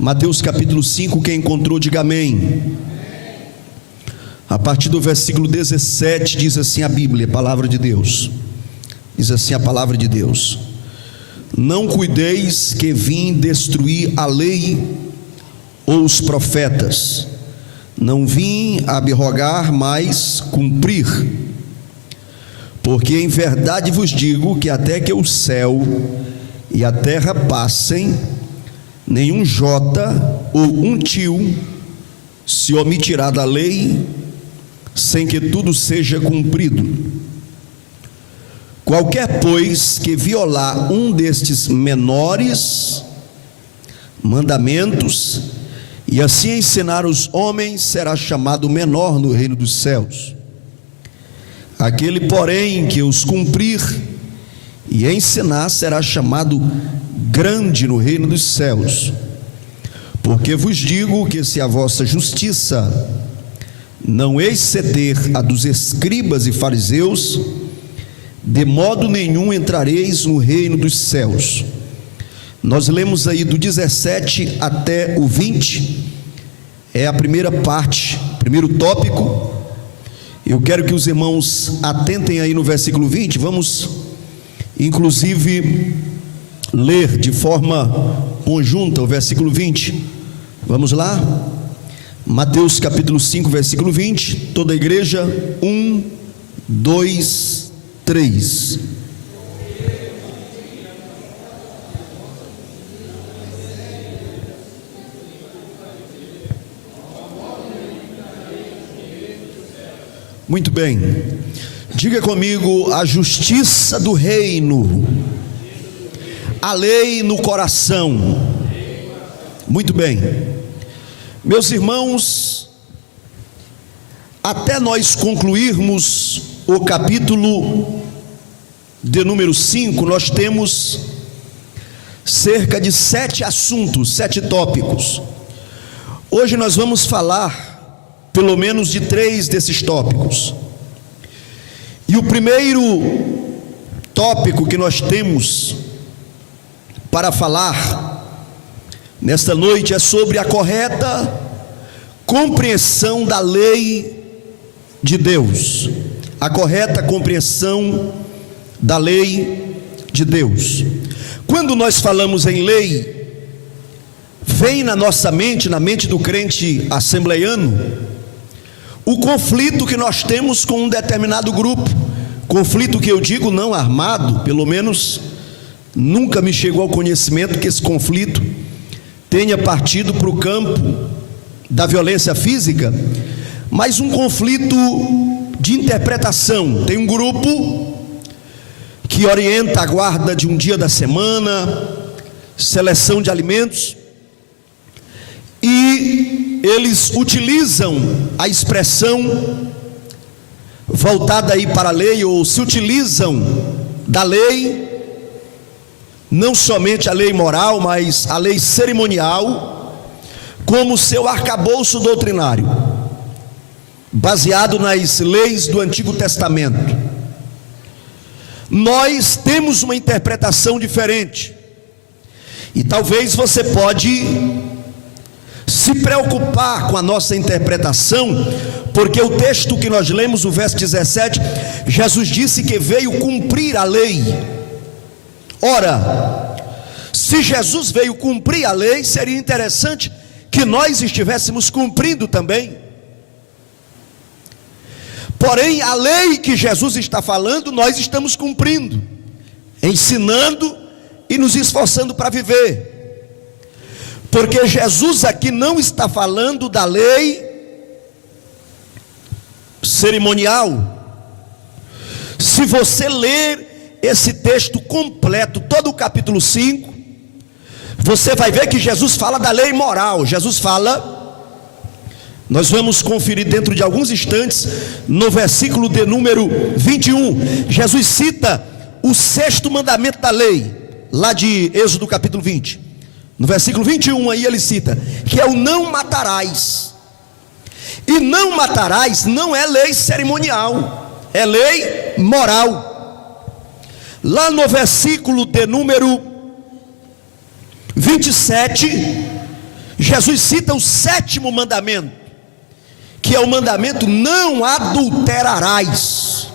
Mateus capítulo 5, quem encontrou, diga amém. A partir do versículo 17 diz assim a Bíblia, a palavra de Deus. Diz assim a palavra de Deus: não cuideis que vim destruir a lei ou os profetas. Não vim abrogar, mas cumprir. Porque em verdade vos digo que até que o céu e a terra passem, nenhum jota ou um tio se omitirá da lei, sem que tudo seja cumprido. Qualquer, pois, que violar um destes menores mandamentos, e assim ensinar os homens, será chamado menor no reino dos céus. Aquele, porém, que os cumprir e ensinar, será chamado grande no reino dos céus. Porque vos digo que se a vossa justiça não exceder a dos escribas e fariseus, de modo nenhum entrareis no reino dos céus. Nós lemos aí do 17 até o 20, é a primeira parte, primeiro tópico. Eu quero que os irmãos atentem aí no versículo 20, vamos inclusive ler de forma conjunta o versículo 20, vamos lá? Mateus capítulo 5, versículo 20, toda a igreja, 1, 2, 3. Muito bem, diga comigo: a justiça do reino, a lei no coração. Muito bem, meus irmãos, até nós concluirmos o capítulo de número 5, nós temos cerca de 7 assuntos, 7 tópicos. Hoje nós vamos falar pelo menos de 3 desses tópicos. E o primeiro tópico que nós temos para falar nesta noite é sobre a correta compreensão da lei de Deus. A correta compreensão da lei de Deus. Quando nós falamos em lei, vem na nossa mente, na mente do crente assembleiano, o conflito que nós temos com um determinado grupo. Conflito que eu digo não armado, pelo menos nunca me chegou ao conhecimento que esse conflito tenha partido para o campo da violência física, mas um conflito de interpretação. Tem um grupo que orienta a guarda de um dia da semana, seleção de alimentos, e eles utilizam a expressão voltada aí para a lei, ou se utilizam da lei, não somente a lei moral, mas a lei cerimonial, como seu arcabouço doutrinário, baseado nas leis do Antigo Testamento. Nós temos uma interpretação diferente, e talvez você pode se preocupar com a nossa interpretação, porque o texto que nós lemos, o verso 17, Jesus disse que veio cumprir a lei. Ora, se Jesus veio cumprir a lei, seria interessante que nós estivéssemos cumprindo também. Porém, a lei que Jesus está falando, nós estamos cumprindo, ensinando e nos esforçando para viver. Porque Jesus aqui não está falando da lei cerimonial. Se você ler esse texto completo, todo o capítulo 5, você vai ver que Jesus fala da lei moral. Jesus fala, nós vamos conferir dentro de alguns instantes, no versículo de número 21, Jesus cita o 6º mandamento da lei, lá de Êxodo capítulo 20. No versículo 21 aí ele cita, que é o não matarás. E não matarás não é lei cerimonial, é lei moral. Lá no versículo de número 27, Jesus cita o 7º mandamento, que é o mandamento: não adulterarás.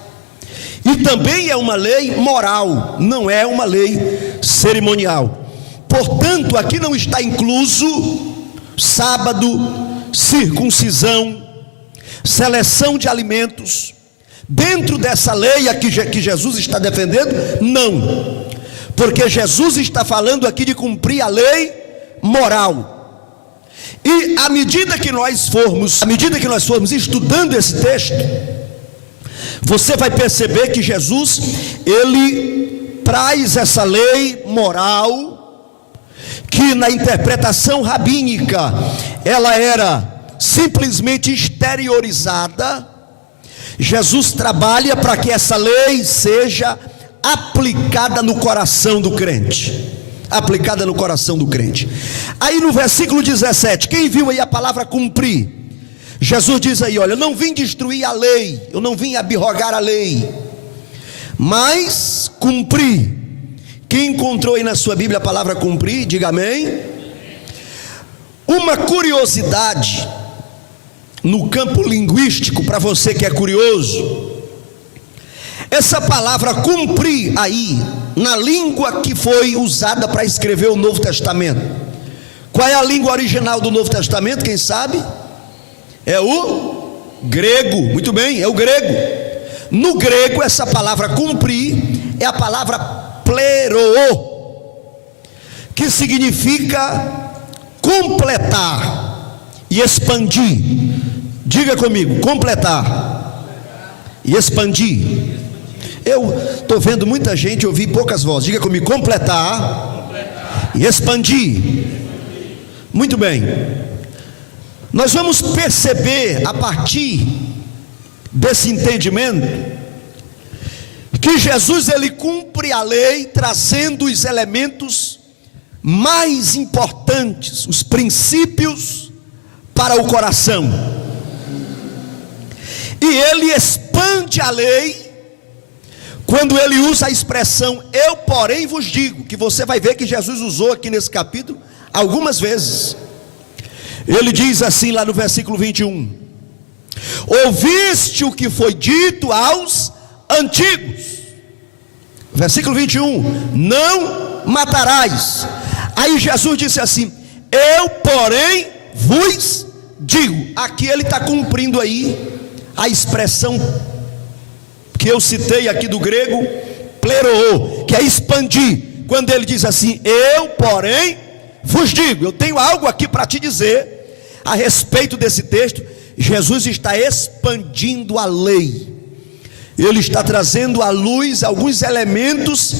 E também é uma lei moral, não é uma lei cerimonial. Portanto, aqui não está incluso sábado, circuncisão, seleção de alimentos. Dentro dessa lei aqui que Jesus está defendendo, não, porque Jesus está falando aqui de cumprir a lei moral. E à medida que nós formos estudando esse texto, você vai perceber que Jesus, ele traz essa lei moral, que na interpretação rabínica, ela era simplesmente exteriorizada. Jesus trabalha para que essa lei seja aplicada no coração do crente. Aplicada no coração do crente. Aí no versículo 17, quem viu aí a palavra cumprir? Jesus diz aí: olha, eu não vim destruir a lei, eu não vim abrogar a lei, mas cumprir. Quem encontrou aí na sua Bíblia a palavra cumprir, diga amém. Uma curiosidade no campo linguístico, para você que é curioso: essa palavra cumprir aí, na língua que foi usada para escrever o Novo Testamento, qual é a língua original do Novo Testamento, quem sabe? É o grego. Muito bem, é o grego. No grego, essa palavra cumprir é a palavra pleroo, que significa completar e expandir. Diga comigo: completar e expandir. Eu estou vendo muita gente ouvir poucas vozes. Diga comigo: completar e expandir. Muito bem. Nós vamos perceber a partir desse entendimento que Jesus, ele cumpre a lei trazendo os elementos mais importantes, os princípios para o coração. E ele expande a lei quando ele usa a expressão eu porém vos digo, que você vai ver que Jesus usou aqui nesse capítulo algumas vezes. Ele diz assim lá no versículo 21: ouviste o que foi dito aos antigos. Versículo 21: não matarás. Aí Jesus disse assim: eu porém vos digo. Aqui ele está cumprindo aí a expressão que eu citei aqui do grego, pleroo, que é expandir. Quando ele diz assim: eu porém vos digo, eu tenho algo aqui para te dizer a respeito desse texto. Jesus está expandindo a lei. Ele está trazendo à luz alguns elementos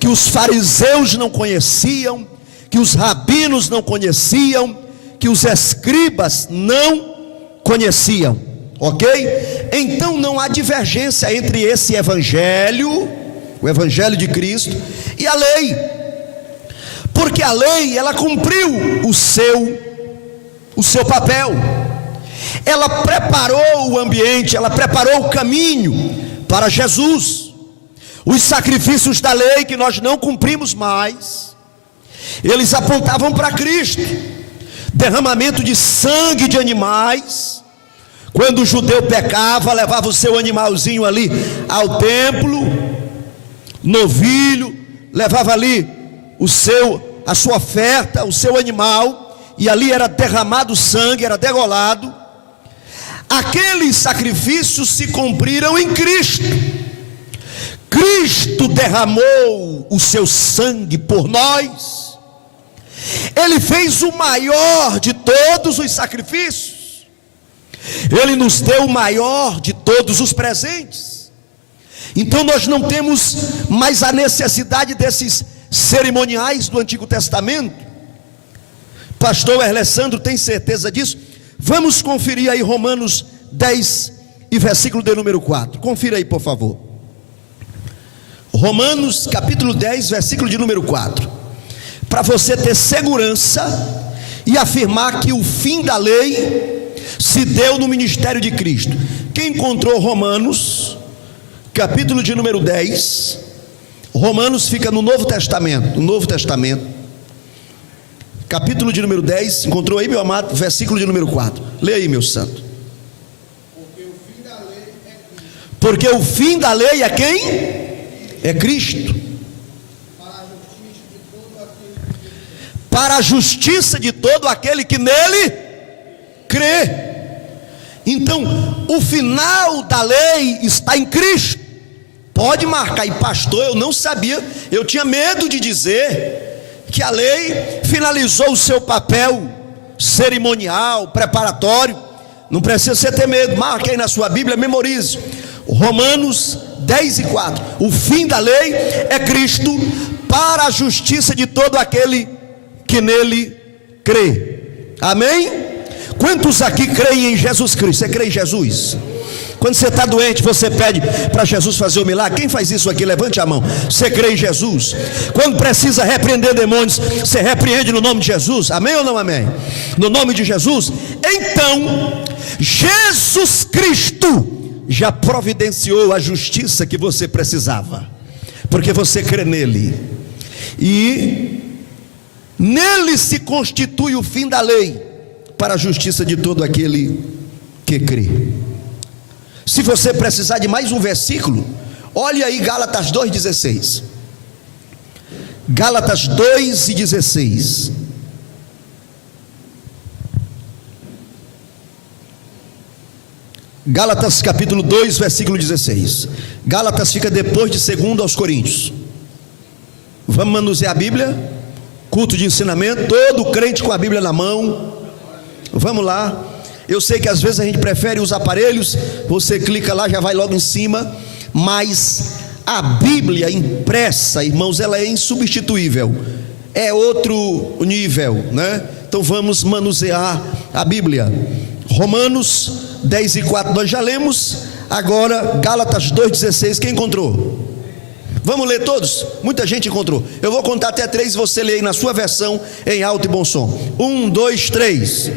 que os fariseus não conheciam, que os rabinos não conheciam, que os escribas não conheciam. Ok? Então não há divergência entre esse evangelho, o evangelho de Cristo, e a lei, porque a lei, ela cumpriu o seu papel. Ela preparou o ambiente, ela preparou o caminho para Jesus. Os sacrifícios da lei que nós não cumprimos mais, eles apontavam para Cristo. Derramamento de sangue de animais. Quando o judeu pecava, levava o seu animalzinho ali ao templo, novilho, levava ali a sua oferta, o seu animal, e ali era derramado sangue, era degolado. Aqueles sacrifícios se cumpriram em Cristo. Cristo derramou o seu sangue por nós. Ele fez o maior de todos os sacrifícios. Ele nos deu o maior de todos os presentes. Então nós não temos mais a necessidade desses cerimoniais do Antigo Testamento. Pastor Erlessandro tem certeza disso? Vamos conferir aí Romanos 10 e versículo de número 4. Confira aí, por favor. Romanos capítulo 10, versículo de número 4. Para você ter segurança e afirmar que o fim da lei se deu no ministério de Cristo. Quem encontrou Romanos capítulo de número 10? Romanos fica no Novo Testamento. capítulo de número 10, encontrou aí, meu amado? Versículo de número 4. Leia aí, meu santo. Porque o fim da lei é quem? É Cristo. Para a justiça de todo aquele que nele crê. Então, o final da lei está em Cristo. Pode marcar. E pastor, eu não sabia, eu tinha medo de dizer que a lei finalizou o seu papel cerimonial, preparatório. Não precisa você ter medo. Marque aí na sua Bíblia, memorize. Romanos 10:4. O fim da lei é Cristo, para a justiça de todo aquele que nele crê. Amém? Quantos aqui creem em Jesus Cristo? Você crê em Jesus? Quando você está doente, você pede para Jesus fazer o milagre. Quem faz isso aqui? Levante a mão. Você crê em Jesus? Quando precisa repreender demônios, você repreende no nome de Jesus? Amém ou não amém? No nome de Jesus? Então, Jesus Cristo já providenciou a justiça que você precisava, porque você crê nele, e nele se constitui o fim da lei, para a justiça de todo aquele que crê. Se você precisar de mais um versículo, olhe aí Gálatas 2,16. Gálatas 2:16. Gálatas capítulo 2, versículo 16. Gálatas fica depois de 2 aos Coríntios. Vamos manusear a Bíblia? Culto de ensinamento, todo crente com a Bíblia na mão. Vamos lá. Eu sei que às vezes a gente prefere os aparelhos, você clica lá, já vai logo em cima, mas a Bíblia impressa, irmãos, ela é insubstituível, é outro nível, né? Então vamos manusear a Bíblia. Romanos 10:4 nós já lemos. Agora Gálatas 2:16, quem encontrou? Vamos ler todos? Muita gente encontrou. Eu vou contar até 3 e você lê aí na sua versão em alto e bom som. 1, 2, 3.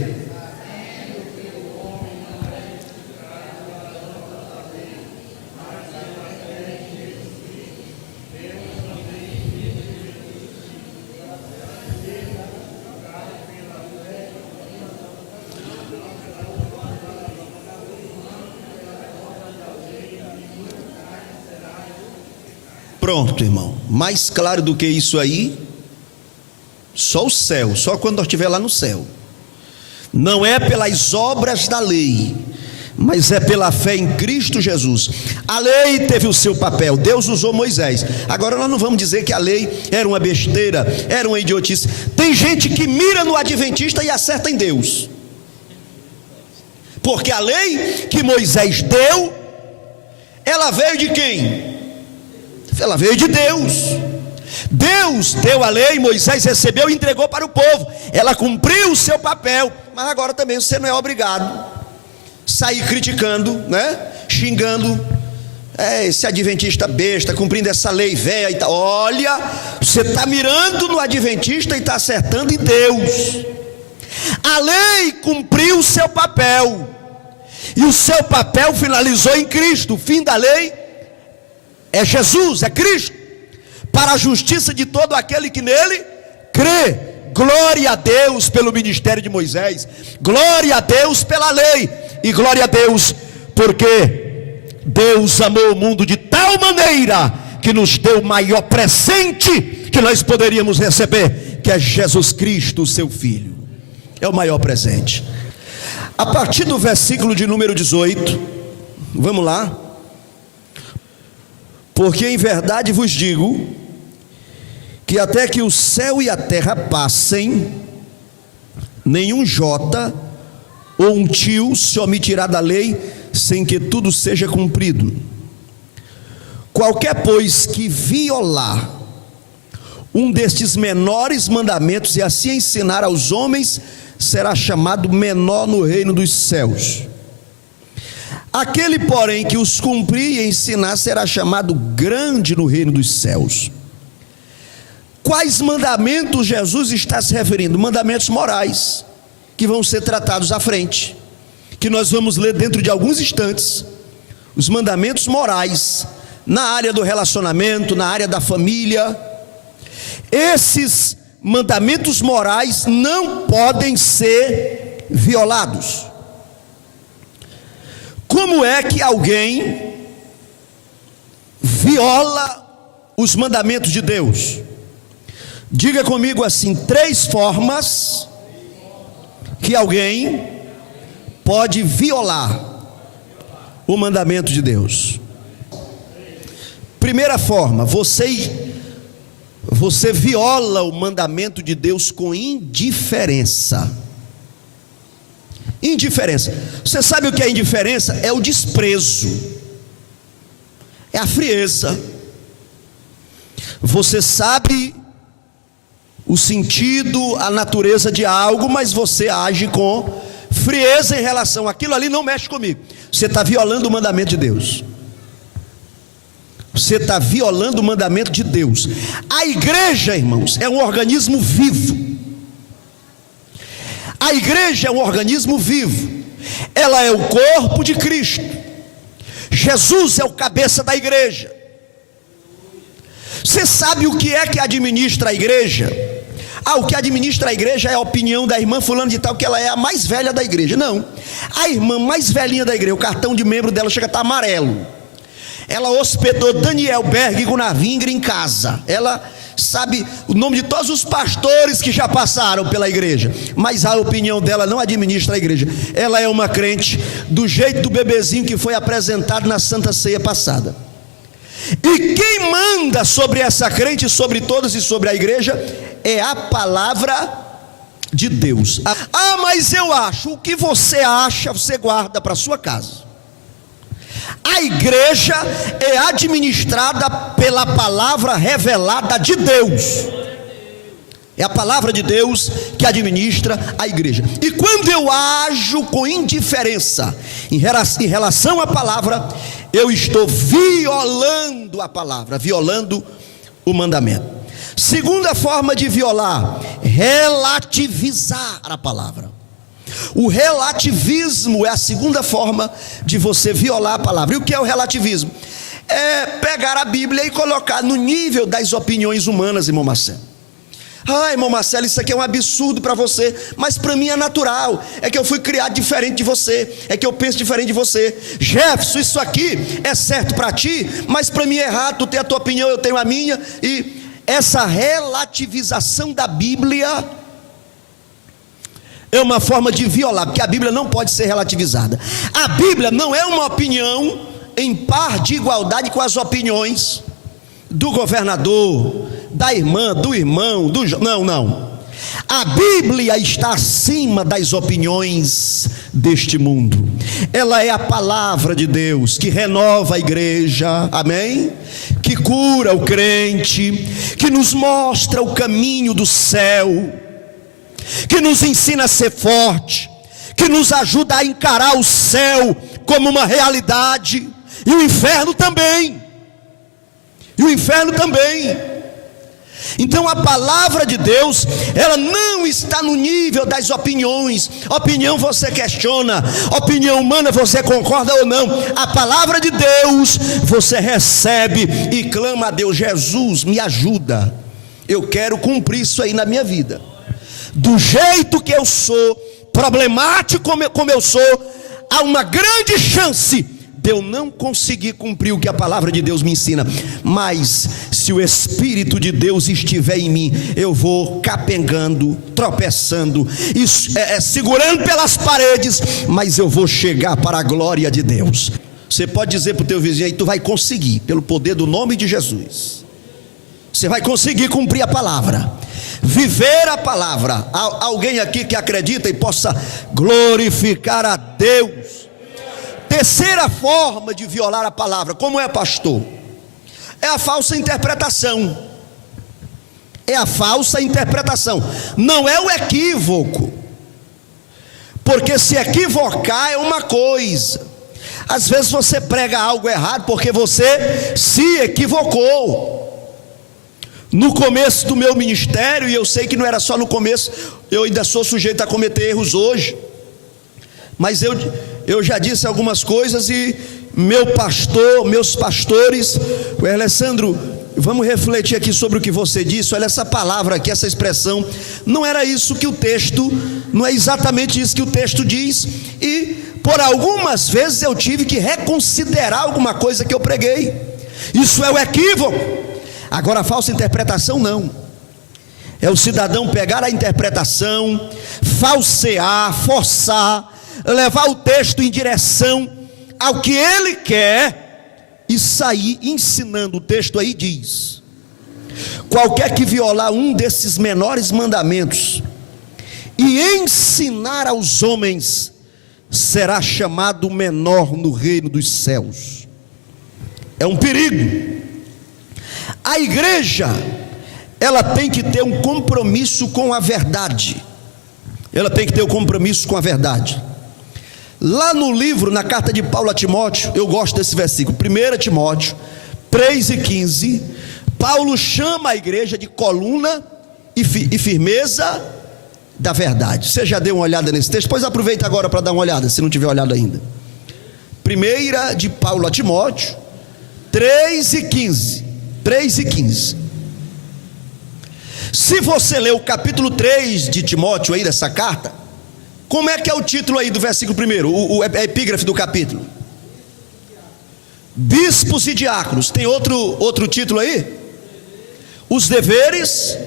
Pronto, irmão. Mais claro do que isso aí, só o céu, só quando nós estiver lá no céu. Não é pelas obras da lei, mas é pela fé em Cristo Jesus. A lei teve o seu papel, Deus usou Moisés. Agora nós não vamos dizer que a lei era uma besteira, era uma idiotice. Tem gente que mira no adventista e acerta em Deus, porque a lei que Moisés deu, ela veio de quem? Ela veio de Deus. Deus deu a lei, Moisés recebeu e entregou para o povo. Ela cumpriu o seu papel. Mas agora também você não é obrigado a sair criticando, né? Xingando esse adventista besta, cumprindo essa lei velha e tal. Olha, você está mirando no adventista e está acertando em Deus. A lei cumpriu o seu papel, e o seu papel finalizou em Cristo. O fim da lei é Jesus, é Cristo, para a justiça de todo aquele que nele crê. Glória a Deus pelo ministério de Moisés, glória a Deus pela lei, e glória a Deus porque Deus amou o mundo de tal maneira que nos deu o maior presente que nós poderíamos receber, que é Jesus Cristo, o seu Filho. É o maior presente. A partir do versículo de número 18, vamos lá. Porque em verdade vos digo, que até que o céu e a terra passem, nenhum jota ou um tio se omitirá da lei, sem que tudo seja cumprido. Qualquer, pois, que violar um destes menores mandamentos, e assim ensinar aos homens, será chamado menor no reino dos céus. Aquele, porém, que os cumprir e ensinar, será chamado grande no reino dos céus. Quais mandamentos Jesus está se referindo? Mandamentos morais, que vão ser tratados à frente, que nós vamos ler dentro de alguns instantes. Os mandamentos morais, na área do relacionamento, na área da família. Esses mandamentos morais não podem ser violados. Como é que alguém viola os mandamentos de Deus? Diga comigo assim: 3 formas que alguém pode violar o mandamento de Deus. Primeira forma, você viola o mandamento de Deus com indiferença. Indiferença. Você sabe o que é indiferença? É o desprezo, é a frieza. Você sabe o sentido, a natureza de algo, mas você age com frieza em relação àquilo ali. Não mexe comigo. Você está violando o mandamento de Deus. Você está violando o mandamento de Deus. A igreja, irmãos, é um organismo vivo. A igreja é um organismo vivo. Ela é o corpo de Cristo. Jesus é o cabeça da igreja. Você sabe o que é que administra a igreja? O que administra a igreja é a opinião da irmã fulano de tal, que ela é a mais velha da igreja. Não, a irmã mais velhinha da igreja, o cartão de membro dela chega a estar amarelo. Ela hospedou Daniel Berg Gunavingra em casa. Ela sabe o nome de todos os pastores que já passaram pela igreja, mas a opinião dela não administra a igreja. Ela é uma crente do jeito do bebezinho que foi apresentado na Santa Ceia passada. E quem manda sobre essa crente, sobre todas e sobre a igreja, é a palavra de Deus. Mas eu acho, o que você acha, você guarda para sua casa. A igreja é administrada pela palavra revelada de Deus. É a palavra de Deus que administra a igreja. E quando eu ajo com indiferença em relação à palavra, eu estou violando a palavra, violando o mandamento. Segunda forma de violar: relativizar a palavra. O relativismo é a segunda forma de você violar a palavra. E o que é o relativismo? É pegar a Bíblia e colocar no nível das opiniões humanas, irmão Marcelo. Irmão Marcelo, isso aqui é um absurdo para você, mas para mim é natural. É que eu fui criado diferente de você, é que eu penso diferente de você. Jefferson, isso aqui é certo para ti, mas para mim é errado. Tu tem a tua opinião, eu tenho a minha. E essa relativização da Bíblia é uma forma de violar, porque a Bíblia não pode ser relativizada. A Bíblia não é uma opinião em par de igualdade com as opiniões do governador, da irmã, do irmão, não. A Bíblia está acima das opiniões deste mundo. Ela é a palavra de Deus que renova a igreja, amém? Que cura o crente, que nos mostra o caminho do céu, que nos ensina a ser forte, que nos ajuda a encarar o céu como uma realidade, e o inferno também. Então a palavra de Deus, ela não está no nível das opiniões. Opinião você questiona, opinião humana você concorda ou não. A palavra de Deus você recebe e clama a Deus: Jesus, me ajuda, eu quero cumprir isso aí na minha vida. Do jeito que eu sou, problemático como eu sou, há uma grande chance de eu não conseguir cumprir o que a palavra de Deus me ensina. Mas se o Espírito de Deus estiver em mim, eu vou capengando, tropeçando, segurando pelas paredes, mas eu vou chegar para a glória de Deus. Você pode dizer para o teu vizinho aí: tu vai conseguir, pelo poder do nome de Jesus. Você vai conseguir cumprir a palavra, viver a palavra. Alguém aqui que acredita e possa glorificar a Deus? Terceira forma de violar a palavra, como é, pastor? É a falsa interpretação. É a falsa interpretação, não é o equívoco, porque se equivocar é uma coisa. Às vezes você prega algo errado porque você se equivocou. No começo do meu ministério, e eu sei que não era só no começo, eu ainda sou sujeito a cometer erros hoje, mas eu já disse algumas coisas, e meus pastores, o Alessandro vamos refletir aqui sobre o que você disse. Olha, essa palavra aqui, essa expressão, não era isso que o texto, não é exatamente isso que o texto diz, e por algumas vezes eu tive que reconsiderar alguma coisa que eu preguei. Isso é o equívoco. Agora a falsa interpretação não, é o cidadão pegar a interpretação, falsear, forçar, levar o texto em direção ao que ele quer e sair ensinando. O texto aí diz: qualquer que violar um desses menores mandamentos e ensinar aos homens, será chamado menor no reino dos céus. É um perigo. A igreja, ela tem que ter um compromisso com a verdade. Ela tem que ter um compromisso com a verdade. Lá no livro, na carta de Paulo a Timóteo, eu gosto desse versículo, 1 Timóteo 3:15, Paulo chama a igreja de coluna e firmeza da verdade. Você já deu uma olhada nesse texto? Pois aproveita agora para dar uma olhada, se não tiver olhado ainda. 1 de Paulo a Timóteo 3:15. Se você ler o capítulo 3 de Timóteo aí dessa carta, como é que é o título aí do versículo 1? A epígrafe do capítulo: bispos e diáconos. Tem outro título aí? Os deveres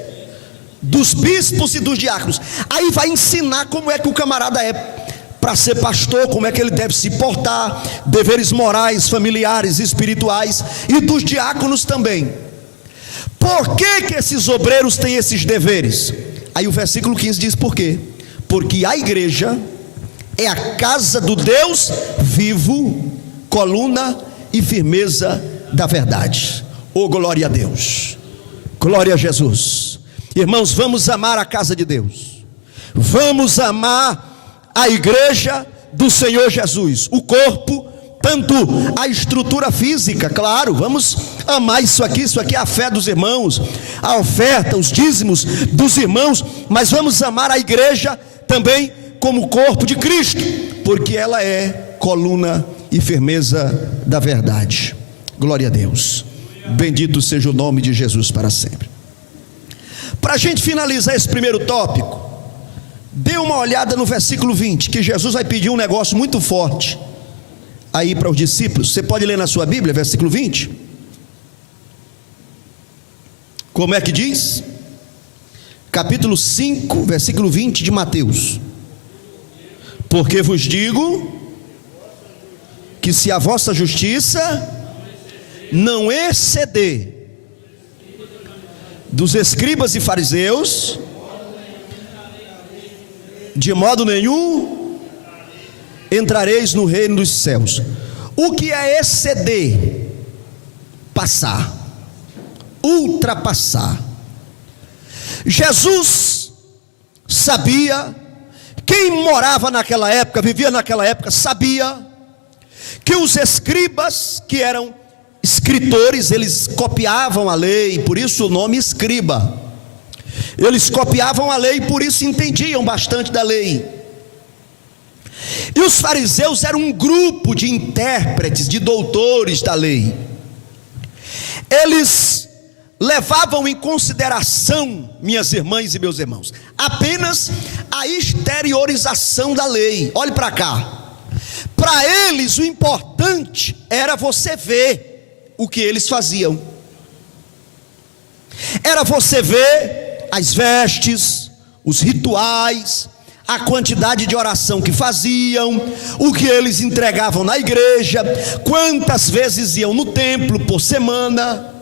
dos bispos e dos diáconos. Aí vai ensinar como é que o camarada é para ser pastor, como é que ele deve se portar, deveres morais, familiares, espirituais, e dos diáconos também. Por que esses obreiros têm esses deveres? Aí o versículo 15 diz por quê? Porque a igreja é a casa do Deus vivo, coluna e firmeza da verdade. Oh, glória a Deus, glória a Jesus. Irmãos, vamos amar a casa de Deus, vamos amar a igreja do Senhor Jesus, o corpo, tanto a estrutura física, claro, vamos amar isso aqui é a fé dos irmãos, a oferta, os dízimos dos irmãos, mas vamos amar a igreja também como corpo de Cristo, porque ela é coluna e firmeza da verdade. Glória a Deus, bendito seja o nome de Jesus para sempre. Para a gente finalizar esse primeiro tópico, dê uma olhada no versículo 20, que Jesus vai pedir um negócio muito forte aí para os discípulos. Você pode ler na sua Bíblia, versículo 20. Como é que diz? Capítulo 5, versículo 20 de Mateus: porque vos digo que se a vossa justiça não exceder dos escribas e fariseus, de modo nenhum entrareis no reino dos céus. O que é exceder? Passar, ultrapassar. Jesus sabia, quem morava naquela época, vivia naquela época, sabia que os escribas, que eram escritores, eles copiavam a lei, por isso o nome escriba. Eles copiavam a lei, por isso entendiam bastante da lei. E os fariseus eram um grupo de intérpretes, de doutores da lei. Eles levavam em consideração, minhas irmãs e meus irmãos, apenas a exteriorização da lei. Olhe para cá. Para eles o importante era você ver o que eles faziam. Era você ver as vestes, os rituais, a quantidade de oração que faziam, o que eles entregavam na igreja, quantas vezes iam no templo por semana.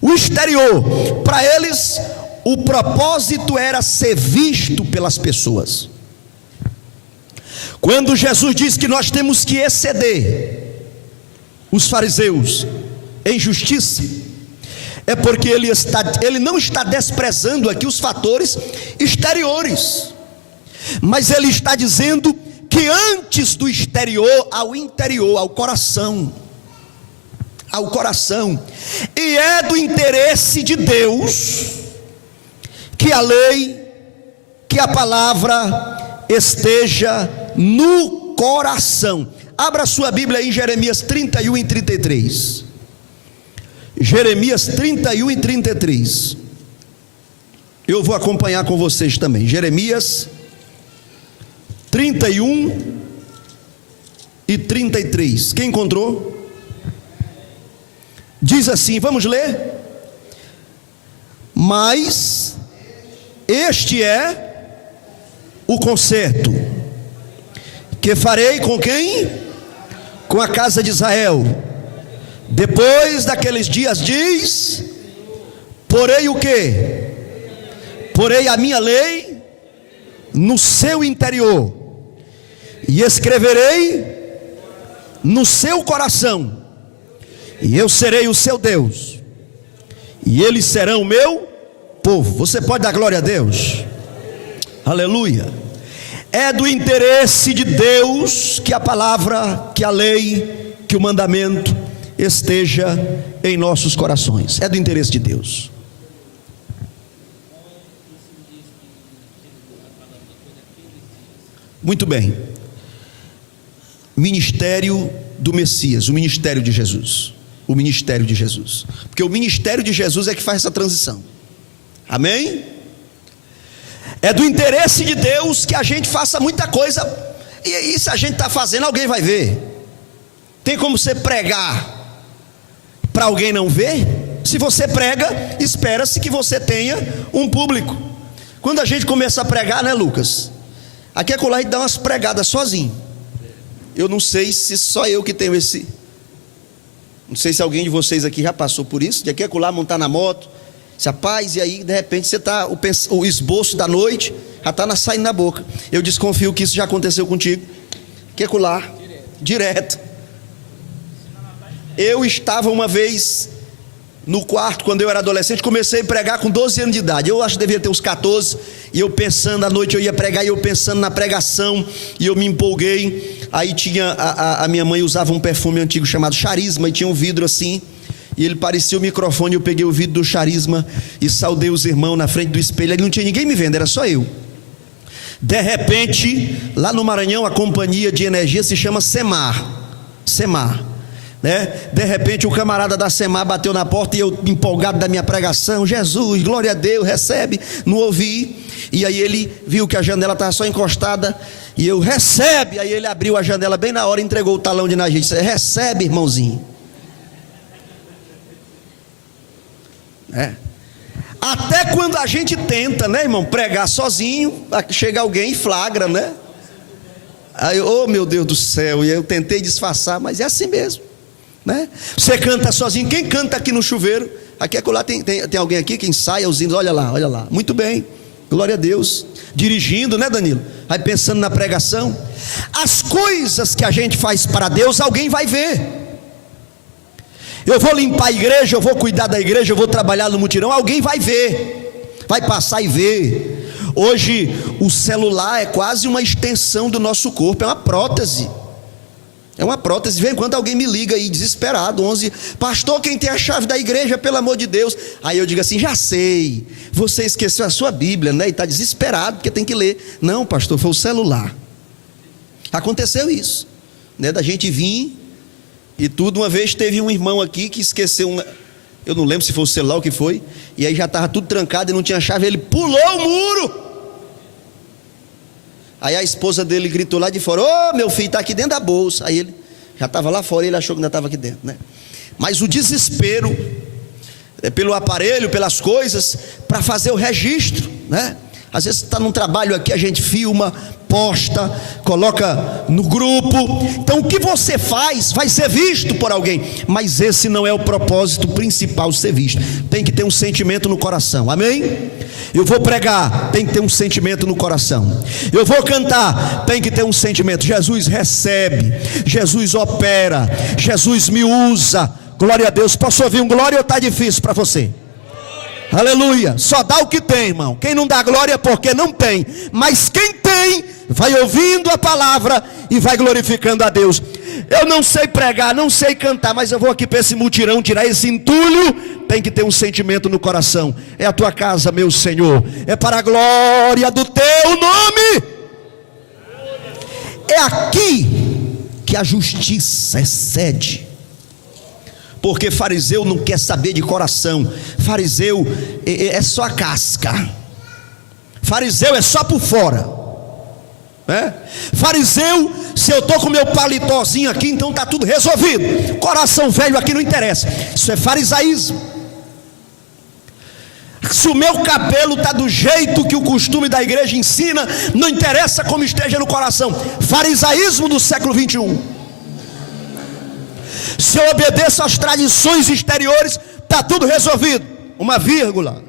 O exterior, para eles, o propósito era ser visto pelas pessoas. Quando Jesus diz que nós temos que exceder os fariseus em justiça, é porque ele não está desprezando aqui os fatores exteriores, mas ele está dizendo que antes do exterior, ao interior, ao coração, e é do interesse de Deus que a lei, que a palavra esteja no coração. Abra sua Bíblia em Jeremias 31 e 33. Jeremias 31 e 33. Eu vou acompanhar com vocês também. Jeremias 31 e 33. Quem encontrou? Diz assim, vamos ler? Mas este é o concerto que farei com quem? Com a casa de Israel. Depois daqueles dias, diz, porei o quê? Porei a minha lei no seu interior e escreverei no seu coração, e eu serei o seu Deus, e eles serão o meu povo. Você pode dar glória a Deus? Aleluia. É do interesse de Deus que a palavra, que a lei, que o mandamento esteja em nossos corações. É do interesse de Deus. Muito bem. Ministério do Messias, o ministério de Jesus. O ministério de Jesus. Porque o ministério de Jesus é que faz essa transição. Amém? É do interesse de Deus que a gente faça muita coisa. E se a gente está fazendo, alguém vai ver. Tem como você pregar para alguém não ver? Se você prega, espera-se que você tenha um público. Quando a gente começa a pregar, né, Lucas? Aqui é colar e dá umas pregadas sozinho. Eu não sei se só eu que tenho esse. Não sei se alguém de vocês aqui já passou por isso. De aqui é colar, montar na moto. Se rapaz, e aí de repente você está, o esboço da noite já está saindo na boca. Eu desconfio que isso já aconteceu contigo. Que é colar, direto. Eu estava uma vez no quarto, quando eu era adolescente, comecei a pregar com 12 anos de idade. Eu acho que devia ter uns 14. E eu pensando, à noite eu ia pregar, e eu pensando na pregação, e eu me empolguei. Aí tinha, a minha mãe usava um perfume antigo chamado Charisma, e tinha um vidro assim, e ele parecia o microfone. Eu peguei o vidro do Charisma e saudei os irmãos na frente do espelho. Aí não tinha ninguém me vendo, era só eu. De repente, lá no Maranhão, a companhia de energia se chama Semar, né? De repente o camarada da Semar bateu na porta, e eu empolgado da minha pregação, Jesus, glória a Deus, recebe, não ouvi. E aí ele viu que a janela estava só encostada, e eu, recebe. Aí ele abriu a janela bem na hora e entregou o talão de energia, disse, recebe, irmãozinho. Até quando a gente tenta, né, irmão, pregar sozinho, chega alguém e flagra, né? Aí, oh meu Deus do céu, e eu tentei disfarçar, mas é assim mesmo, né? Você canta sozinho. Quem canta aqui no chuveiro? Aqui é colar, tem alguém aqui que ensaia os hinos, olha lá, muito bem, glória a Deus. Dirigindo, né, Danilo? Aí pensando na pregação. As coisas que a gente faz para Deus, alguém vai ver. Eu vou limpar a igreja, eu vou cuidar da igreja, eu vou trabalhar no mutirão, alguém vai ver, vai passar e ver. Hoje o celular é quase uma extensão do nosso corpo, é uma prótese. É uma prótese. Vem quando alguém me liga aí desesperado, 11, pastor, quem tem a chave da igreja, pelo amor de Deus? Aí eu digo assim, já sei, você esqueceu a sua Bíblia, né? E está desesperado porque tem que ler. Não, pastor, foi o celular. Aconteceu isso, né? Da gente vir e tudo. Uma vez teve um irmão aqui que esqueceu, eu não lembro se foi o celular ou o que foi, e aí já estava tudo trancado e não tinha chave, ele pulou o muro. Aí a esposa dele gritou lá de fora, ô meu filho, está aqui dentro da bolsa. Aí ele já estava lá fora, ele achou que ainda estava aqui dentro, né? Mas o desespero pelo aparelho, pelas coisas, para fazer o registro, né? Às vezes está num trabalho aqui, a gente filma, posta, coloca no grupo. Então o que você faz vai ser visto por alguém, mas esse não é o propósito principal, ser visto. Tem que ter um sentimento no coração, amém? Eu vou pregar, tem que ter um sentimento no coração. Eu vou cantar, tem que ter um sentimento. Jesus recebe, Jesus opera, Jesus me usa. Glória a Deus. Posso ouvir um glória ou está difícil para você? Aleluia. Só dá o que tem, irmão. Quem não dá glória é porque não tem, mas quem tem vai ouvindo a palavra e vai glorificando a Deus. Eu não sei pregar, não sei cantar, mas eu vou aqui para esse mutirão tirar esse entulho. Tem que ter um sentimento no coração. É a tua casa, meu Senhor, é para a glória do teu nome. É aqui que a justiça excede, porque fariseu não quer saber de coração. Fariseu é só a casca. Fariseu é só por fora. Fariseu, se eu estou com meu paletózinho aqui, então está tudo resolvido. Coração velho aqui não interessa. Isso é farisaísmo. Se o meu cabelo está do jeito que o costume da igreja ensina, não interessa como esteja no coração. Farisaísmo do século 21. Se eu obedeço às tradições exteriores, está tudo resolvido. Uma vírgula.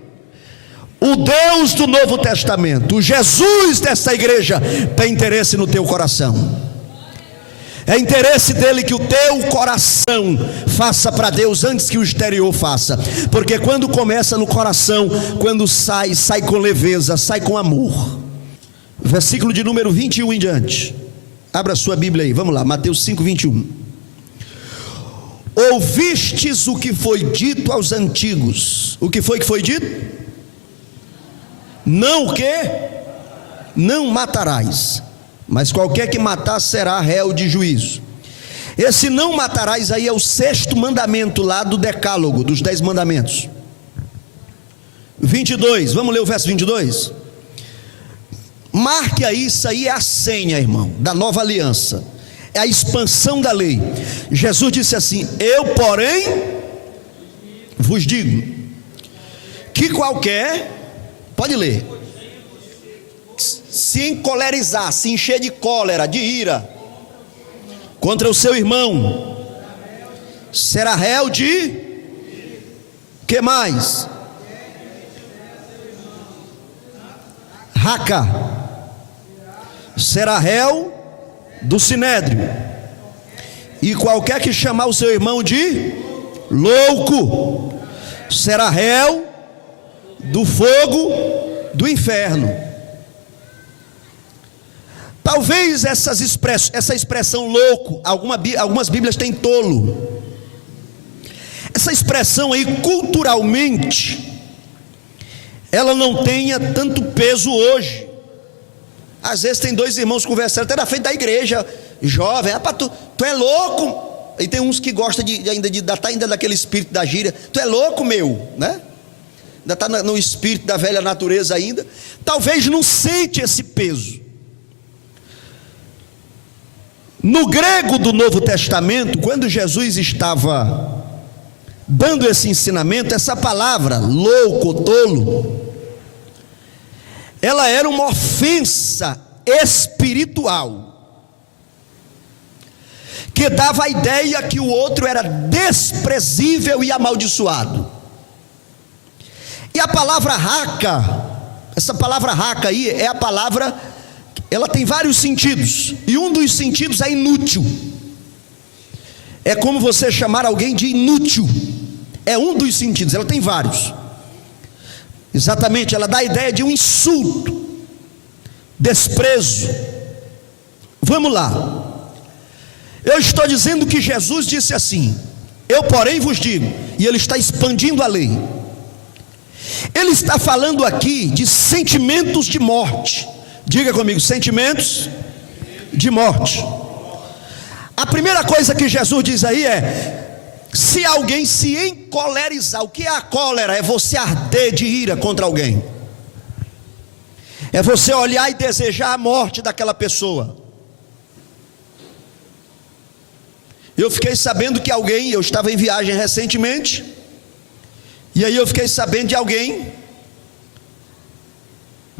O Deus do Novo Testamento, o Jesus dessa igreja, tem interesse no teu coração. É interesse dele que o teu coração faça para Deus antes que o exterior faça. Porque quando começa no coração, quando sai com leveza, sai com amor. Versículo de número 21 em diante. Abra sua Bíblia aí, vamos lá, Mateus 5, 21. Ouvistes o que foi dito aos antigos. O que foi dito? Não o quê? Não matarás, mas qualquer que matar será réu de juízo. Esse não matarás aí é o 6º mandamento lá do decálogo, dos 10 mandamentos. 22, vamos ler o verso 22? Marque aí, isso aí é a senha, irmão, da nova aliança. É a expansão da lei. Jesus disse assim: eu porém vos digo que qualquer, pode ler, se encolerizar, se encher de cólera, de ira contra o seu irmão, será réu de, que mais? Raca, será réu do sinédrio. E qualquer que chamar o seu irmão de louco, será réu do fogo do inferno. Talvez essa expressão louco, algumas Bíblias têm tolo. Essa expressão aí, culturalmente, ela não tenha tanto peso hoje. Às vezes tem dois irmãos conversando até na frente da igreja, jovem, rapaz, tu é louco. E tem uns que gostam ainda daquele espírito da gíria. Tu é louco, meu, né? Ainda está no espírito da velha natureza ainda. Talvez não sente esse peso. No grego do Novo Testamento, quando Jesus estava dando esse ensinamento, essa palavra, louco, tolo, ela era uma ofensa espiritual, que dava a ideia que o outro era desprezível e amaldiçoado. E a palavra raca, essa palavra raca aí é a palavra, ela tem vários sentidos, e um dos sentidos é inútil. É como você chamar alguém de inútil, é um dos sentidos, ela tem vários. Exatamente, ela dá a ideia de um insulto, desprezo. Vamos lá. Eu estou dizendo que Jesus disse assim: eu porém vos digo, e ele está expandindo a lei. Ele está falando aqui de sentimentos de morte. Diga comigo, sentimentos de morte. A primeira coisa que Jesus diz aí é: se alguém se encolerizar. O que é a cólera? É você arder de ira contra alguém, é você olhar e desejar a morte daquela pessoa. Eu fiquei sabendo que alguém, eu estava em viagem recentemente, e aí eu fiquei sabendo de alguém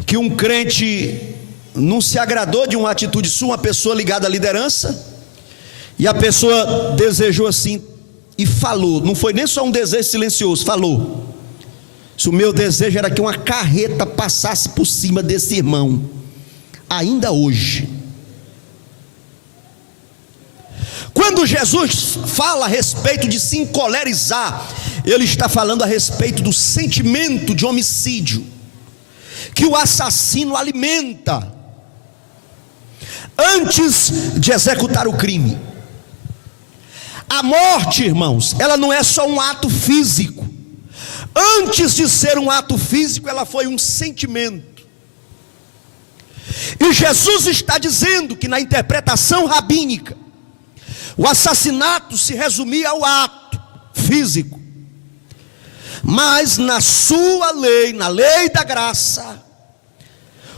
que um crente não se agradou de uma atitude sua, uma pessoa ligada à liderança, e a pessoa desejou assim e falou, não foi nem só um desejo silencioso, falou: se o meu desejo era que uma carreta passasse por cima desse irmão, ainda hoje. Quando Jesus fala a respeito de se encolerizar, ele está falando a respeito do sentimento de homicídio que o assassino alimenta antes de executar o crime. A morte, irmãos, ela não é só um ato físico. Antes de ser um ato físico, ela foi um sentimento. E Jesus está dizendo que na interpretação rabínica, o assassinato se resumia ao ato físico. Mas na sua lei, na lei da graça,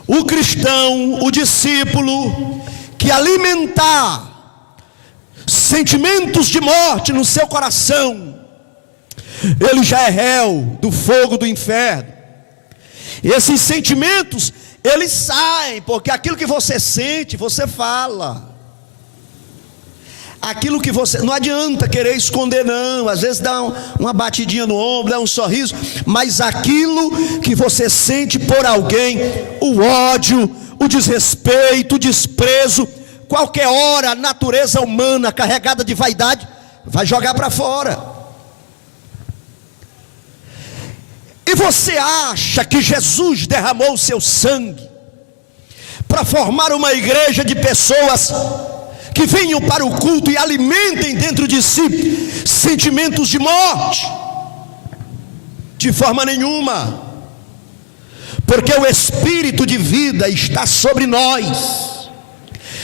o cristão, o discípulo, que alimentar sentimentos de morte no seu coração, ele já é réu do fogo do inferno. Esses sentimentos, eles saem, porque aquilo que você sente, você fala. Aquilo que você, não adianta querer esconder não, às vezes dá uma batidinha no ombro, dá um sorriso, mas aquilo que você sente por alguém, o ódio, o desrespeito, o desprezo, qualquer hora a natureza humana carregada de vaidade vai jogar para fora. E você acha que Jesus derramou o seu sangue para formar uma igreja de pessoas que venham para o culto e alimentem dentro de si sentimentos de morte? De forma nenhuma, porque o Espírito de vida está sobre nós.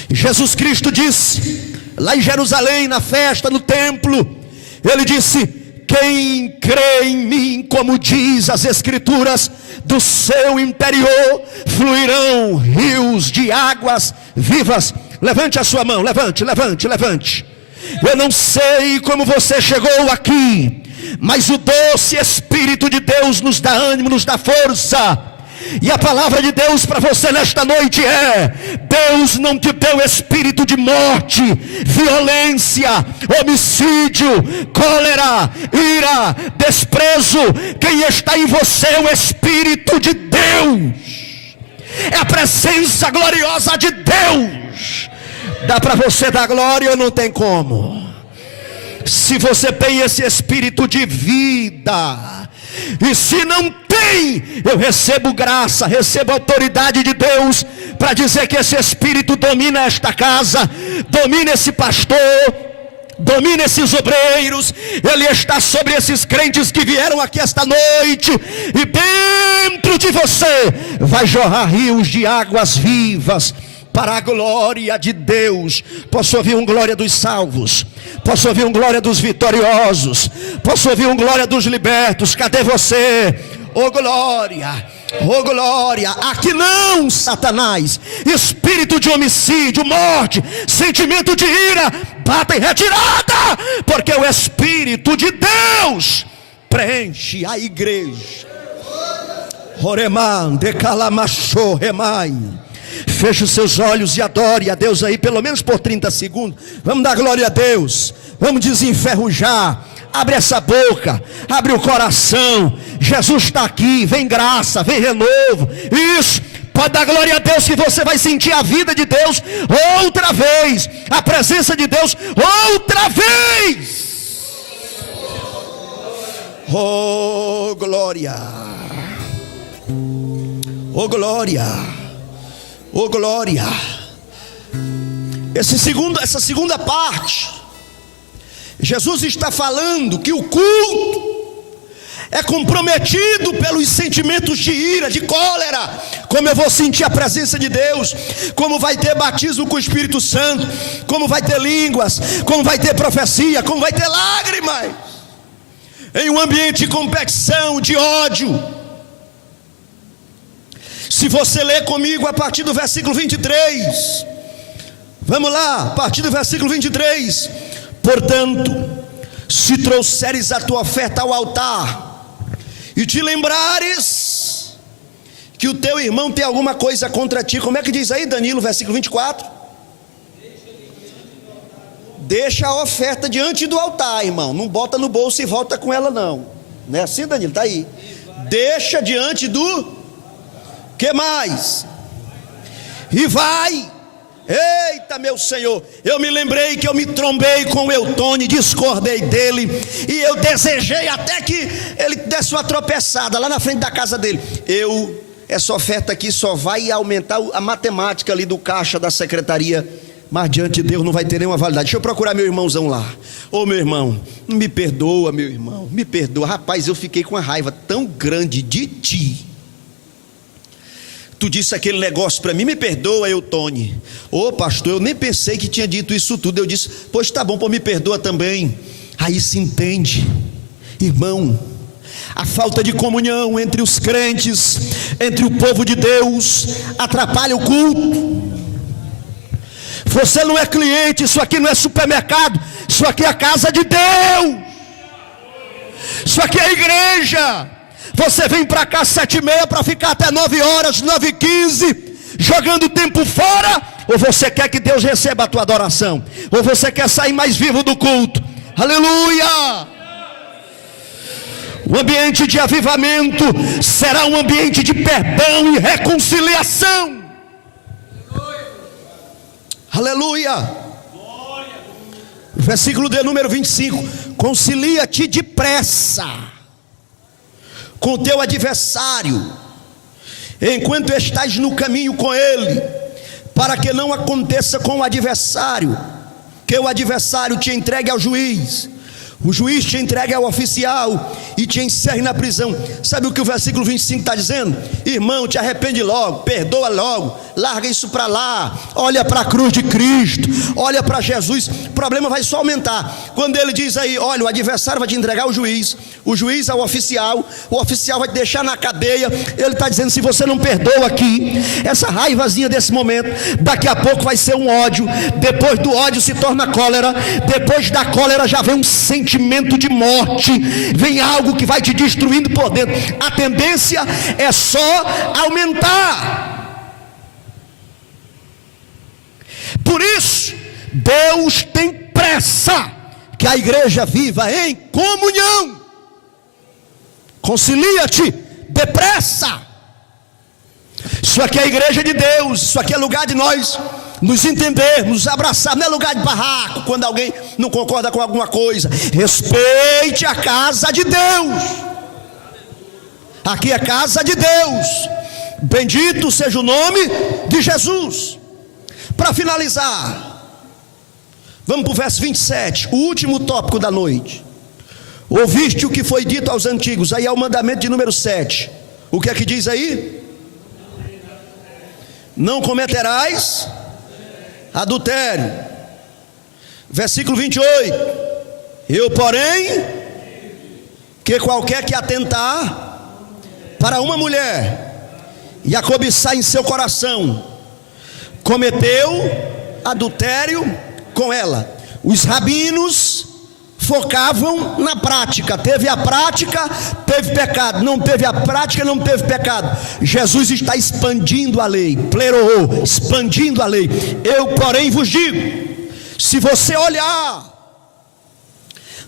Jesus Cristo disse, lá em Jerusalém, na festa, no templo, ele disse: quem crê em mim, como diz as Escrituras, do seu interior fluirão rios de águas vivas. Levante a sua mão, levante. Eu não sei como você chegou aqui, mas o doce Espírito de Deus nos dá ânimo, nos dá força. E a palavra de Deus para você nesta noite é: Deus não te deu espírito de morte, violência, homicídio, cólera, ira, desprezo. Quem está em você é o Espírito de Deus, é a presença gloriosa de Deus. Dá para você dar glória ou não tem como? Se você tem esse espírito de vida, e se não tem, eu recebo graça, recebo autoridade de Deus para dizer que esse espírito domina esta casa, domina esse pastor, domina esses obreiros. Ele está sobre esses crentes que vieram aqui esta noite, e dentro de você vai jorrar rios de águas vivas, para a glória de Deus. Posso ouvir um glória dos salvos? Posso ouvir um glória dos vitoriosos? Posso ouvir um glória dos libertos? Cadê você? Oh glória, oh glória. Aqui não, Satanás. Espírito de homicídio, morte, sentimento de ira, bata em retirada, porque o Espírito de Deus preenche a igreja. Oreman, decalamacho, remai. Feche os seus olhos e adore a Deus aí, pelo menos por 30 segundos. Vamos dar glória a Deus, vamos desenferrujar. Abre essa boca, abre o coração. Jesus está aqui, vem graça, vem renovo. Isso, pode dar glória a Deus, que você vai sentir a vida de Deus outra vez, a presença de Deus outra vez. Oh glória, oh glória, oh glória. Essa segunda parte, Jesus está falando que o culto é comprometido pelos sentimentos de ira, de cólera. Como eu vou sentir a presença de Deus? Como vai ter batismo com o Espírito Santo? Como vai ter línguas? Como vai ter profecia? Como vai ter lágrimas? Em um ambiente de competição, de ódio. Se você ler comigo a partir do versículo 23, vamos lá, a partir do versículo 23. Portanto, se trouxeres a tua oferta ao altar, e te lembrares que o teu irmão tem alguma coisa contra ti, como é que diz aí, Danilo, versículo 24? Deixa a oferta diante do altar, irmão, não bota no bolso e volta com ela não. Não é assim, Danilo? Está aí. Deixa diante do... que mais? E vai. Eita, meu Senhor, eu me lembrei que eu me trombei com o Eutônio, discordei dele, e eu desejei até que ele desse uma tropeçada lá na frente da casa dele. Essa oferta aqui só vai aumentar a matemática ali do caixa da secretaria, mas diante de Deus não vai ter nenhuma validade. Deixa eu procurar meu irmãozão lá. Ô meu irmão, me perdoa, meu irmão, me perdoa. Rapaz, eu fiquei com uma raiva tão grande de ti. Tu disse aquele negócio para mim, me perdoa, Eutônio. Ô pastor, eu nem pensei que tinha dito isso tudo. Eu disse, pois tá bom, pô, me perdoa também. Aí se entende, irmão, a falta de comunhão entre os crentes, entre o povo de Deus, atrapalha o culto. Você não é cliente, isso aqui não é supermercado, isso aqui é a casa de Deus, isso aqui é a igreja. Você vem para cá às 7h30 para ficar até 9 horas, 9h15, jogando o tempo fora? Ou você quer que Deus receba a tua adoração? Ou você quer sair mais vivo do culto? Aleluia! O ambiente de avivamento será um ambiente de perdão e reconciliação. Aleluia! Versículo de número 25: concilia-te depressa com o teu adversário, enquanto estás no caminho com ele, para que não aconteça com o adversário, que o adversário te entregue ao juiz, o juiz te entregue ao oficial e te encerre na prisão. Sabe o que o versículo 25 está dizendo? Irmão, te arrepende logo, perdoa logo, larga isso para lá, olha para a cruz de Cristo, olha para Jesus. O problema vai só aumentar. Quando ele diz aí, olha, o adversário vai te entregar ao juiz, o juiz ao oficial, o oficial vai te deixar na cadeia. Ele está dizendo, se você não perdoa aqui, essa raivazinha desse momento, daqui a pouco vai ser um ódio, depois do ódio se torna cólera, depois da cólera já vem um sentimento de morte, vem algo que vai te destruindo por dentro. A tendência é só aumentar. Por isso, Deus tem pressa que a igreja viva em comunhão. Concilia-te depressa. Isso aqui é a igreja de Deus, isso aqui é lugar de nós nos entendermos, nos abraçar, não é lugar de barraco. Quando alguém não concorda com alguma coisa, respeite a casa de Deus. Aqui é casa de Deus, bendito seja o nome de Jesus. Para finalizar, vamos para o verso 27, o último tópico da noite. Ouviste o que foi dito aos antigos, aí é o mandamento de número 7. O que é que diz aí? Não cometerás adultério. Versículo 28: eu, porém, que qualquer que atentar para uma mulher e a cobiçar em seu coração, cometeu adultério com ela. Os rabinos focavam na prática. Teve a prática, teve pecado. Não teve a prática, não teve pecado. Jesus está expandindo a lei, plerou, expandindo a lei. Eu, porém, vos digo: se você olhar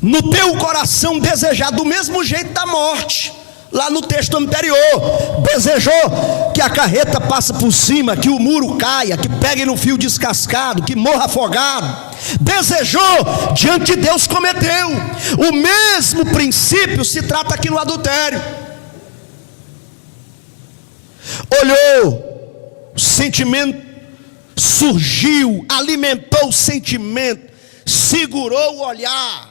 no teu coração desejar do mesmo jeito da morte, lá no texto anterior, desejou que a carreta passe por cima, que o muro caia, que pegue no fio descascado, que morra afogado, desejou, diante de Deus cometeu. O mesmo princípio se trata aqui no adultério. Olhou, o sentimento surgiu, alimentou o sentimento, segurou o olhar,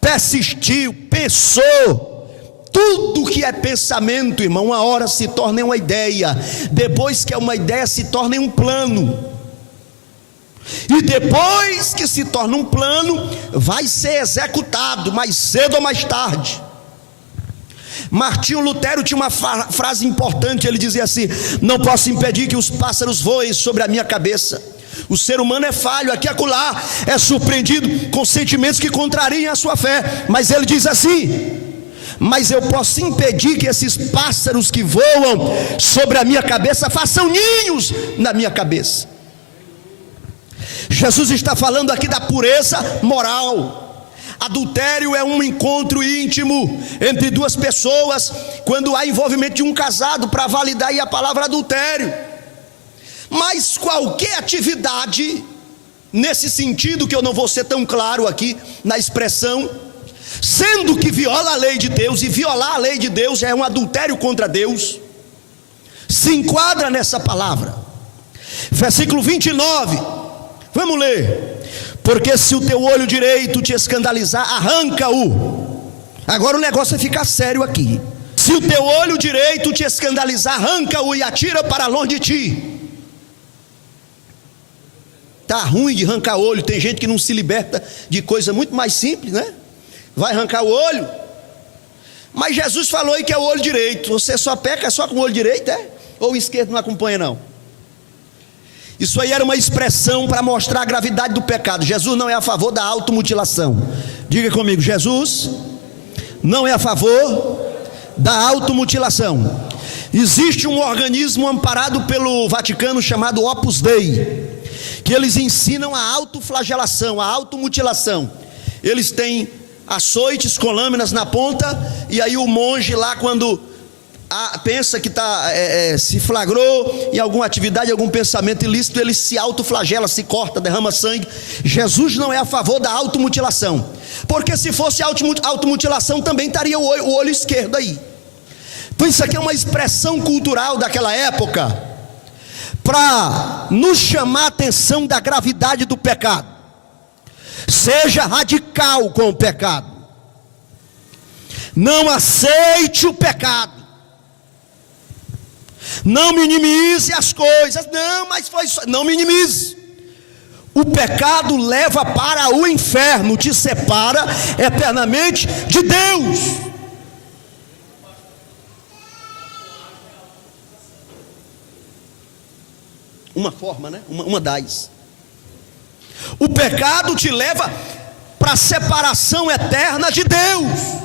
persistiu, pensou. Tudo que é pensamento, irmão, uma hora se torna uma ideia, depois que é uma ideia se torna um plano, e depois que se torna um plano, vai ser executado mais cedo ou mais tarde. Martinho Lutero tinha uma frase importante. Ele dizia assim: não posso impedir que os pássaros voem sobre a minha cabeça. O ser humano é falho, aqui e acolá é surpreendido com sentimentos que contrariam a sua fé, mas ele diz assim: mas eu posso impedir que esses pássaros que voam sobre a minha cabeça façam ninhos na minha cabeça. Jesus está falando aqui da pureza moral. Adultério é um encontro íntimo entre duas pessoas, quando há envolvimento de um casado, para validar aí a palavra adultério. Mas qualquer atividade nesse sentido, que eu não vou ser tão claro aqui na expressão, sendo que viola a lei de Deus, e violar a lei de Deus é um adultério contra Deus, se enquadra nessa palavra. Versículo 29, vamos ler: porque se o teu olho direito te escandalizar, arranca-o. Agora o negócio vai ficar sério aqui. Se o teu olho direito te escandalizar, arranca-o e atira para longe de ti. Tá ruim de arrancar olho. Tem gente que não se liberta de coisa muito mais simples, né? vai arrancar o olho. Mas Jesus falou aí que é o olho direito. Você só peca só com o olho direito, é? Ou o esquerdo não acompanha, não? Isso aí era uma expressão para mostrar a gravidade do pecado. Jesus não é a favor da automutilação. Diga comigo, Jesus não é a favor da automutilação. Existe um organismo amparado pelo Vaticano chamado Opus Dei, que eles ensinam a autoflagelação, a automutilação. Eles têm açoites com lâminas na ponta, e aí o monge lá, quando pensa que se flagrou em alguma atividade, algum pensamento ilícito, ele se autoflagela, se corta, derrama sangue. Jesus não é a favor da automutilação, porque se fosse automutilação também estaria o olho esquerdo aí. Então isso aqui é uma expressão cultural daquela época, para nos chamar a atenção da gravidade do pecado. Seja radical com o pecado, não aceite o pecado, não minimize as coisas. Não, mas foi só, não minimize. O pecado leva para o inferno, te separa eternamente de Deus. Uma forma, né? Uma das. O pecado te lva para a separação eterna de Deus.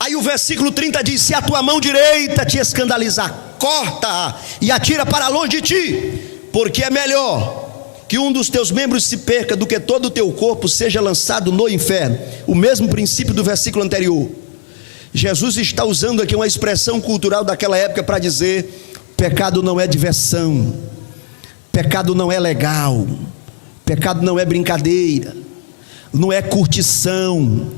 Aí o versículo 30 diz: se a tua mão direita te escandalizar, corta-a e atira para longe de ti, porque é melhor que um dos teus membros se perca do que todo o teu corpo seja lançado no inferno. O mesmo princípio do versículo anterior. Jesus está usando aqui uma expressão cultural daquela época para dizer: pecado não é diversão, pecado não é legal, pecado não é brincadeira, não é curtição,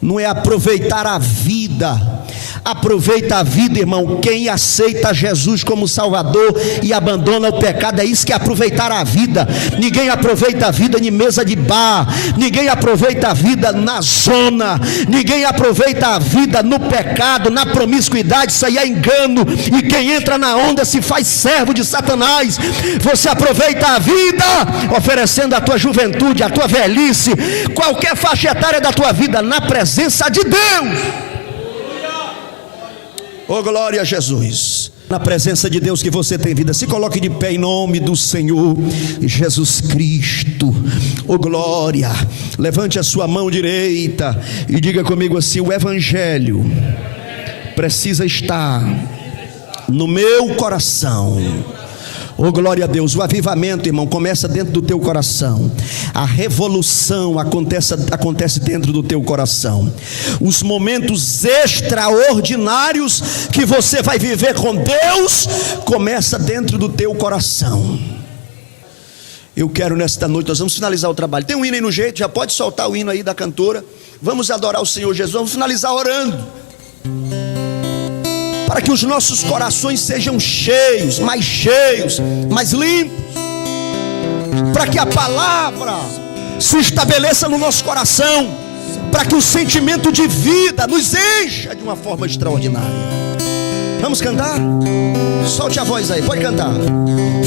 não é aproveitar a vida. Aproveita a vida, irmão. Quem aceita Jesus como Salvador e abandona o pecado, é isso que é aproveitar a vida. Ninguém aproveita a vida em mesa de bar, ninguém aproveita a vida na zona, ninguém aproveita a vida no pecado, na promiscuidade. Isso aí é engano, e quem entra na onda se faz servo de Satanás. Você aproveita a vida oferecendo a tua juventude, a tua velhice, qualquer faixa etária da tua vida na presença de Deus. Oh, glória a Jesus. Na presença de Deus que você tem vida. Se coloque de pé em nome do Senhor Jesus Cristo. Oh, glória. Levante a sua mão direita e diga comigo assim: o Evangelho precisa estar no meu coração. Oh, glória a Deus. O avivamento, irmão, começa dentro do teu coração. A revolução acontece dentro do teu coração. Os momentos extraordinários que você vai viver com Deus começa dentro do teu coração. Eu quero nesta noite, nós vamos finalizar o trabalho. Tem um hino aí no jeito, já pode soltar o hino aí da cantora. Vamos adorar o Senhor Jesus, vamos finalizar orando, para que os nossos corações sejam cheios, mais limpos, para que a palavra se estabeleça no nosso coração, para que o sentimento de vida nos encha de uma forma extraordinária. Vamos cantar? Solte a voz aí, pode cantar.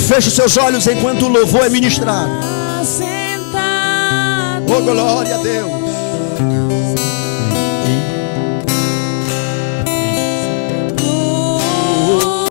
Feche os seus olhos enquanto o louvor é ministrado. Oh, glória a Deus.